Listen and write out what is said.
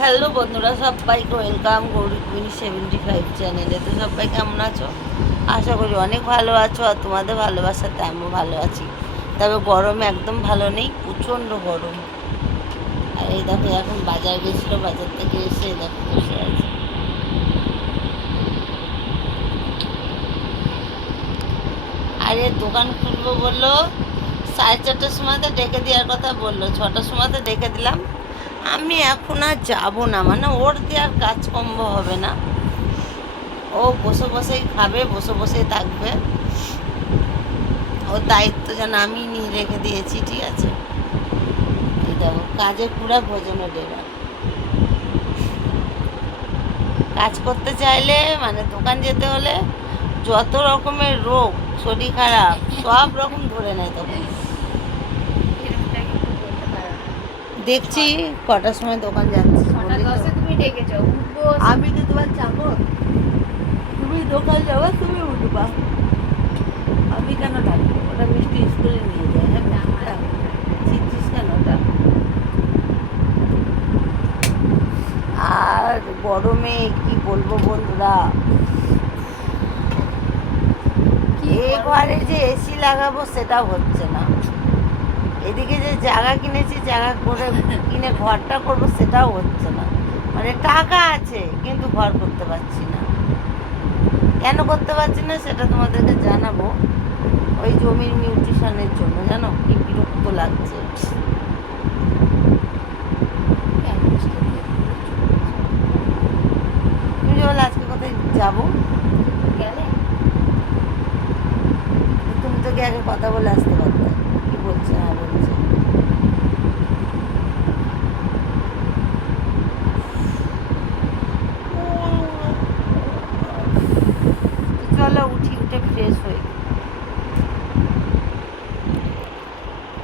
Hello বন্ধুরা, সবাইকে welcome Gauri queen 75 চ্যানেলে। তো সবাই কেমন আছো? আশা করি অনেক ভালো আছো, আর তোমাদের ভালোবাসাতে আমিও ভালো আছি। তবে গরমে একদম ভালো নেই, প্রচণ্ড গরম। আর এই দেখো, এখন বাজার গেছিলো, বাজার থেকে এসে দেখো বসে আছে। আরে দোকান খুলবো বললো, 4:30টার সময়তে ডেকে দেওয়ার কথা বললো, 6টার সময়তে ডেকে দিলাম। আমি এখন আর যাবো না, মানে ওর দিয়ে আর কাজকর্ম হবে না। ও বসে বসেই খাবে, বসে বসেই থাকবে। ওর দায়িত্ব যেন আমি নিয়ে রেখে দিয়েছি, ঠিক আছে? এই দেখো, কাজে পুরা ভোজন দেবা। কাজ করতে চাইলে, মানে দোকান যেতে হলে যত রকমের রোগ, শরীর খারাপ সব রকম ধরে নেয় তখন। দেখছি কটার সময় দোকান যাচ্ছি। তুমি ডেকে যাও, উঠবো। আমি তো তোমার চাকর, তুমি দোকান যাবা, তুমি উঠবা, আমি কেন ডাকবো? ওটা মিষ্টি স্কুলে নিয়ে যায়। হ্যাঁ, চিনছিস কেন ওটা? আর গরমে কি বলবো বন্ধুরা, এ ঘরে যে এসি লাগাবো সেটাও হচ্ছে না। এদিকে যে জায়গা কিনেছি, জায়গা করে কিনে ঘরটা করবো সেটাও হচ্ছে না। মানে টাকা আছে কিন্তু ঘর করতে পারছি না। কেন করতে পারছি না সেটা তোমাদেরকে জানাবো। ওই জমির মিউটেশনের জন্য, জানো কি বিরক্ত লাগছে। তুমি যে বলে আজকে কোথায় যাবো, গেলে তুমি তো কি আগে কথা বলে আসতে পারতে? কি বলছে না বলছে। চলো উঠি, উঠে ফ্রেশ হই।